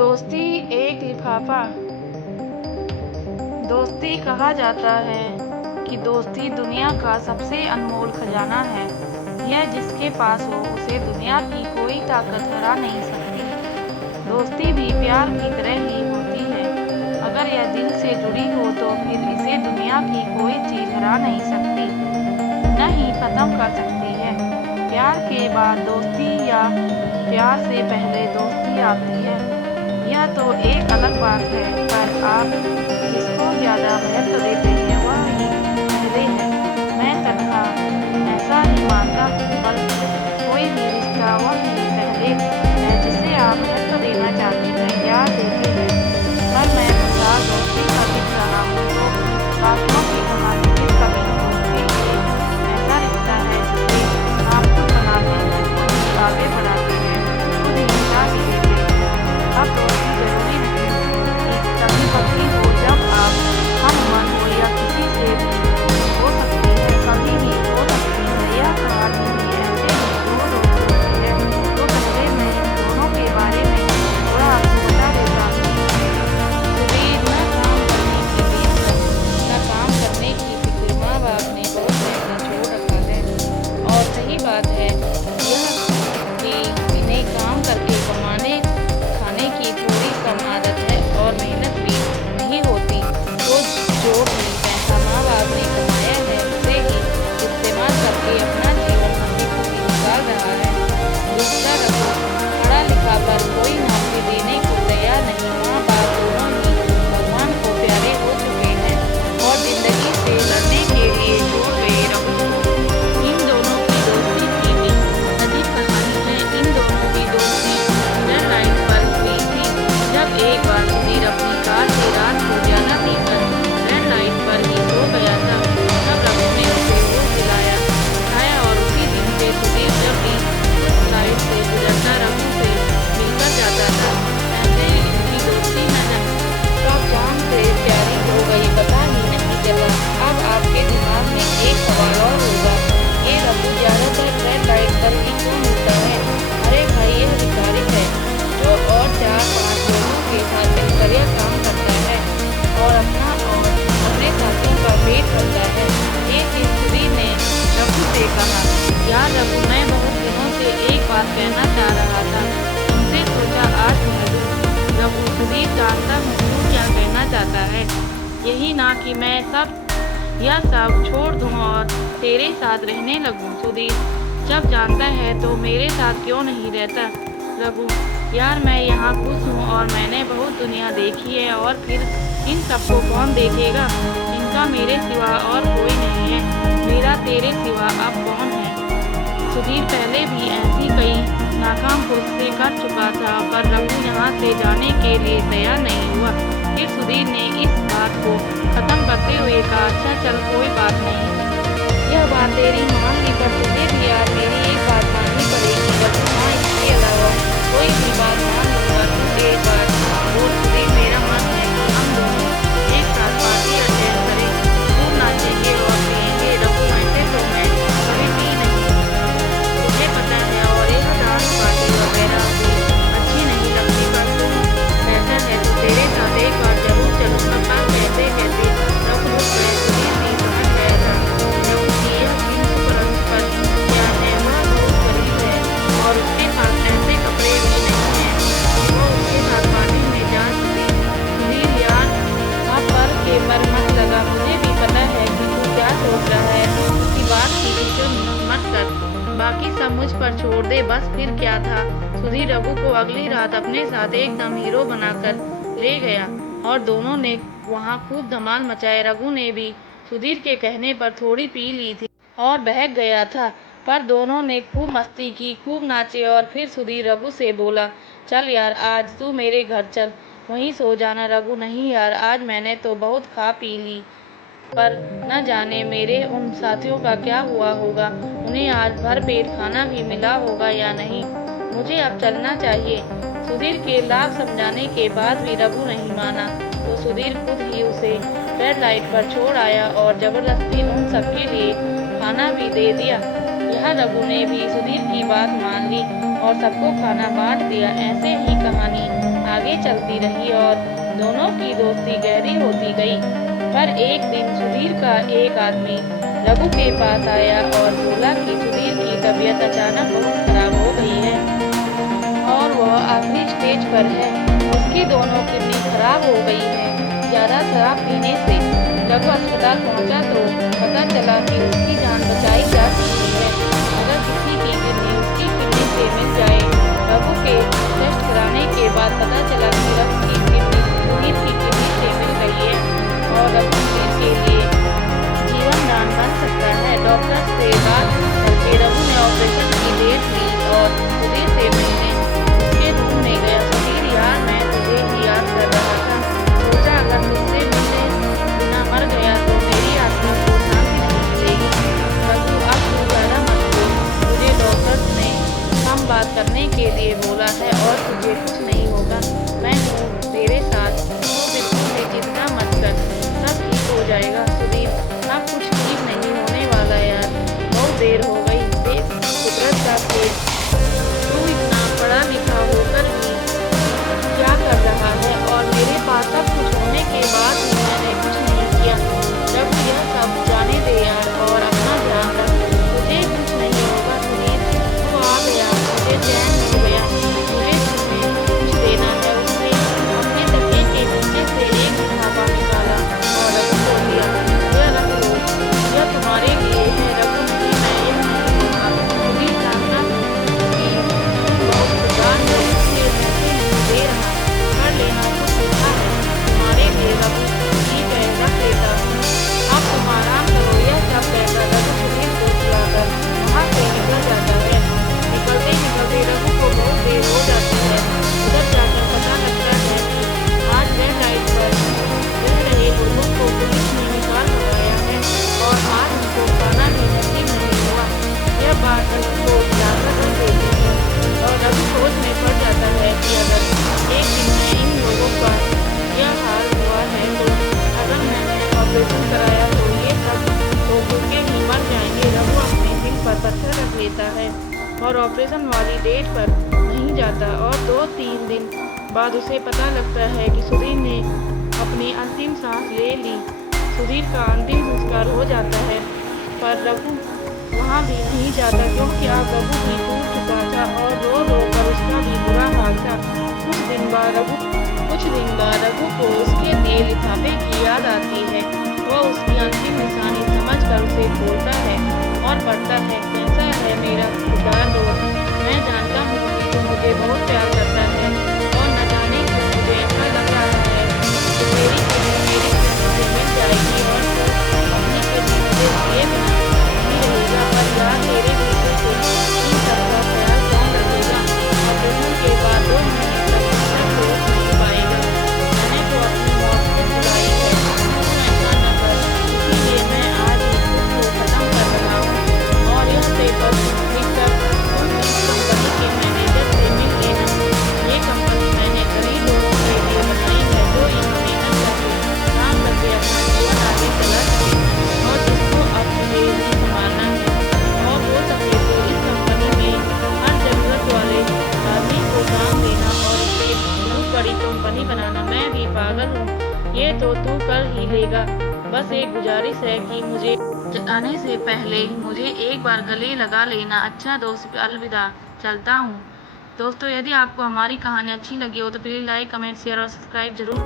दोस्ती एक लिफाफा। दोस्ती कहा जाता है कि दोस्ती दुनिया का सबसे अनमोल खजाना है। यह जिसके पास हो उसे दुनिया की कोई ताकत हरा नहीं सकती। दोस्ती भी प्यार की तरह ही होती है। अगर यह दिल से जुड़ी हो तो फिर इसे दुनिया की कोई चीज हरा नहीं सकती, न ही खत्म कर सकती है। प्यार के बाद दोस्ती या प्यार से पहले दोस्ती आती है, यह तो एक अलग बात है। पर आप जिसको ज्यादा महत्व देते हैं वह ही पहले है। मैं तनहा ऐसा ही मानता हूँ, बल्कि कोई भी रिश्ता वह ही पहले है जिसे आप महत्व देना चाहते हैं या देते हैं। पर मैं फिलहाल दोस्ती का लिख रहा हूँ तो बाकियों की कहानी लिख कभी दोस्ती एक ऐसा रिश्ता है जिसे आप खुद बनाते हैं, खुद आगे बढ़ाते हैं, खुद ही मिटा भी देते हैं। अब दोस्ती जरूरी नहीं कि कभी पक्की हो। जब आप हम मन हो या किसी से भी हो सकती है, कभी भी हो सकती है। यह कहानी भी ऐसे ही दो दोस्तों की है। तो पहले मैं इन दोनों के बारे में थोड़ा आपको बता देता हूँ। सुधीर न काम करने की टेंशन, न काम करने की फिक्र। माँ बाप ने बहुत पैसा छोड़ रखा है और सही बात है यह कि इन्हें काम करके कमाने खाने की थोड़ी कम आदत है और मेहनत भी नहीं होती। तो जो भी पैसा माँ बाप ने कमाया है उसे ही इस्तेमाल करके अपना जीवन हंसी खुशी निकाल रहा है। दूसरा रघु पढ़ा लिखा पर कोई नौकरी देने को तैयार नहीं। माँ बाप दोनों ही भगवान को प्यारे हो चुके हैं और जिंदगी से लड़ने के लिए छोड़ गए रघु को। इन दोनों की दोस्ती की भी अजीब कहानी है। इन दोनों की दोस्ती रेड लाइट पर हुई थी। जब एक बार सुधीर अपनी कार से रात को ज्यादा पीकर रेड लाइट पर ही सो गया था, तब रघु ने उसे होश दिलाया उठाया और उसी दिन से सुधीर जब भी उस लाइट से गुजरता रघु से मिलकर जाता था। ऐसे ही इनकी दोस्ती न जाने कब जान से प्यारी हो गई, पता ही नहीं चला। अब आपके दिमाग में एक सवाल और होगा, ये रघु ज्यादातर रेड लाइट पर ही क्यों मिलता है? अरे भाई, यह भिखारी है जो और 4-5 लोगों के साथ मिलकर यह काम करता है और अपने साथियों का पेट भरता है। एक दिन सुधीर ने रघु से कहा, यार रघु, मैं बहुत दिनों से एक बात कहना चाह रहा था, तुमसे सोचा आज कह दूं। रघु, सुधीर, जानता हूँ तू क्या कहना चाहता है। यही ना कि मैं यह सब छोड़ दूं और तेरे साथ रहने लगूं। सुधीर, जब जानता है तो मेरे साथ क्यों नहीं रहता? रघु, यार मैं यहाँ खुश हूँ और मैंने बहुत दुनिया देखी है और फिर इन सबको कौन देखेगा? इनका मेरे सिवा और कोई नहीं है। मेरा तेरे सिवा अब कौन है? सुधीर पहले भी ऐसी कई नाकाम कोशिशें कर चुका था, पर रघु यहाँ से जाने के लिए तैयार नहीं हुआ। फिर सुधीर ने इस बात को खत्म करते हुए कहा, अच्छा चल कोई बात नहीं, यह बात तेरी मान ली, पर तुझे भी यार मेरी एक बात माननी पड़ेगी। रघु, हाँ, इसके अलावा कोई भी बात मान लूंगा, तू एक बात बोल। सुधीर, मेरा मन है कि हम दोनों एक साथ पार्टी अटेंड करें, खूब नाचेंगे और पिएंगे। रघु, ऐसे तो मैं कभी पी नहीं, तुझे पता है, और यह डांस पार्टी वगैरह भी अच्छी नहीं लगती, पर तुम बेहतर है तो तेरे साथ एक बार जरूर चलूंगा। पर कहते कहते रघु रुक गए। सुधीर भी समझ गया था रघु की यह किंतु पर क्या है। वह बहुत गरीब है और उसके पास ऐसे कपड़े भी नहीं हैं कि वो उसके साथ पार्टी में जा सके। सुधीर, यार आप पर मत लगा, मुझे भी पता है कि तू क्या सोच रहा है। उसकी बात की फिक्र मत कर, बाकी सब मुझ पर छोड़ दे। बस फिर क्या था, सुधीर रघु को अगली रात अपने साथ एकदम हीरो बनाकर ले गया और दोनों ने वहाँ खूब धमाल मचाए। रघु ने भी सुधीर के कहने पर थोड़ी पी ली थी और बहक गया था, पर दोनों ने खूब मस्ती की, खूब नाचे। और फिर सुधीर रघु से बोला, चल यार आज तू मेरे घर चल, वहीं सो जाना। रघु, नहीं यार, आज मैंने तो बहुत खा पी ली, पर न जाने मेरे उन साथियों का क्या हुआ होगा, उन्हें आज भर पेट खाना भी मिला होगा या नहीं। मुझे अब चलना चाहिए। सुधीर के लाख समझाने के बाद भी रघु नहीं माना, तो सुधीर खुद ही उसे रेड लाइट पर छोड़ आया और जबरदस्ती उन सबके लिए खाना भी दे दिया। यहाँ रघु ने भी सुधीर की बात मान ली और सबको खाना बांट दिया। ऐसे ही कहानी आगे आगे चलती रही और दोनों की दोस्ती गहरी होती गई। पर एक दिन सुधीर का एक आदमी रघु के पास आया और बोला कि सुधीर की तबीयत अचानक बहुत खराब हो गई है और वह आखिरी स्टेज पर है। उसकी दोनों किडनी खराब हो गई है ज़्यादा शराब पीने से। रघु अस्पताल पहुंचा तो पता चला कि उसकी जान बचाई जा सकती है अगर किसी की किडनी उसकी किडनी से मिल जाए। रघु के टेस्ट कराने के बाद पता चला कि रघु की किडनी सुधीर की किडनी से मिल गई है और रघु के लिए जीवन दान बन सकता है। डॉक्टर से बात करके रघु ने ऑपरेशन की डेट ली और सुधीर से मिलने उसके रूम में गया। सुधीर यार, मैं तुझे ही याद कर रहा था। सोचा अगर तुझसे मिलने बिना मर गया तो मेरी आत्मा को शांति नहीं मिलेगी। रघु, अब तू ज़्यादा मत बोल। तुझे डॉक्टर्स ने कम बात करने के लिए बोला है और तुझे कुछ नहीं होगा। मैं हूँ तेरे साथ, तू बिल्कुल भी चिंता मत कर, सब ठीक हो जाएगा। सुधीर, अब कुछ ठीक नहीं होने वाला यार, बहुत देर हो गई। देख कुदरत का खेल, तू इतना पढ़ा लिखा होकर भी क्या कर रहा है और मेरे पास सब कुछ होने के बाद भी मैंने कुछ नहीं किया। जब यह सब जाने दे यार और अपना ध्यान रख, तुझे कुछ नहीं होगा। सुधीर, तू आ गया, मुझे चैन मिल गया। मुझे तुम्हें कुछ देना है। उसने अपने तकिए के नीचे से एक लिफाफा निकाला और रघु को दिया। यह रख लो, यह तुम्हारे लिए है। रघु, नहीं, मैं यह नहीं लूंगा। सुधीर, जानता हूँ कि तुम बहुत खुशहाल हो, इसलिए पैसे नहीं दे रहा, कर लेना कुछ लिखा है तुम्हारे लिए। रघु, ठीक है, रख लेता हूँ। अब तुम आराम करो। यह सब कहकर रघु सुधीर को खिलाकर वहाँ से निकल जाता है। निकलते निकलते रघु को बहुत देर हो जाती है। उधर जाकर पता लगता है कि आज रेड लाइट पर रह रहे लोगों को पुलिस ने निकाल लगाया है और आज उनको खाना भी नसीब नहीं हुआ। यह बात रघु को जाकर रख देती है और रघु सोच में पड़ जाता है कि अगर एक दिन में इन लोगों का यह हाल हुआ है तो अगर मैंने ऑपरेशन कराया तो ये सब तो भूखे ही मर जाएंगे। रघु अपने दिल पर पत्थर रख लेता है और ऑपरेशन वाली डेट पर नहीं जाता और 2-3 दिन बाद उसे पता लगता है कि सुधीर ने अपनी अंतिम सांस ले ली। सुधीर का अंतिम संस्कार हो जाता है पर रघु वहाँ भी नहीं जाता क्योंकि अब रघु भी टूट चुका था और रो रो कर उसका भी बुरा हाल था। कुछ दिन बाद रघु को उसके दिए लिफाफे की याद आती है। वह उसकी अंतिम निशानी समझकर उसे खोलता है और पढ़ता है, कैसा है मेरा खुदा दोस्त, मैं जानता हूँ कि तू मुझे बहुत प्यार करता है और न जाने क्यों मुझे ऐसा लग रहा है कि तेरी किडनी मेरी किडनी से मिल जाएगी और तू अपनी किडनी मुझे दिए बिना नहीं रहेगा। पर यार, तेरे पीछे से इन सब का ख्याल कौन रखेगा? ऑपरेशन के बाद 2 महीने तक तक रोज नहीं पाएगा। मैंने तो अपनी मौत को बुलाई है, तुम ऐसा न कर। इसीलिए मैं आज ही खुद को खत्म कर रहा हूँ और यह पेपर लिखकर तुम इस कंपनी के मैनेजर से मिल लेना। ये कंपनी मैंने गरीब लोगों के लिए बनाई है जो इन मेहनत करके काम करके अपना जीवन आगे चला सके और जिसको अब मुझे ही संभालना है। और हो सके तो इस कंपनी में हर जरूरत वाले आदमी को काम देना और इसे बहुत बड़ी कंपनी बनाना। मैं भी पागल हूँ, ये तो तू कर ही लेगा। बस एक गुजारिश है कि मुझे जाने से पहले मुझे एक बार गले लगा लेना। अच्छा दोस्त, अलविदा, चलता हूँ। दोस्तों, यदि आपको हमारी कहानी अच्छी लगी हो तो प्लीज़ लाइक, कमेंट, शेयर और सब्सक्राइब जरूर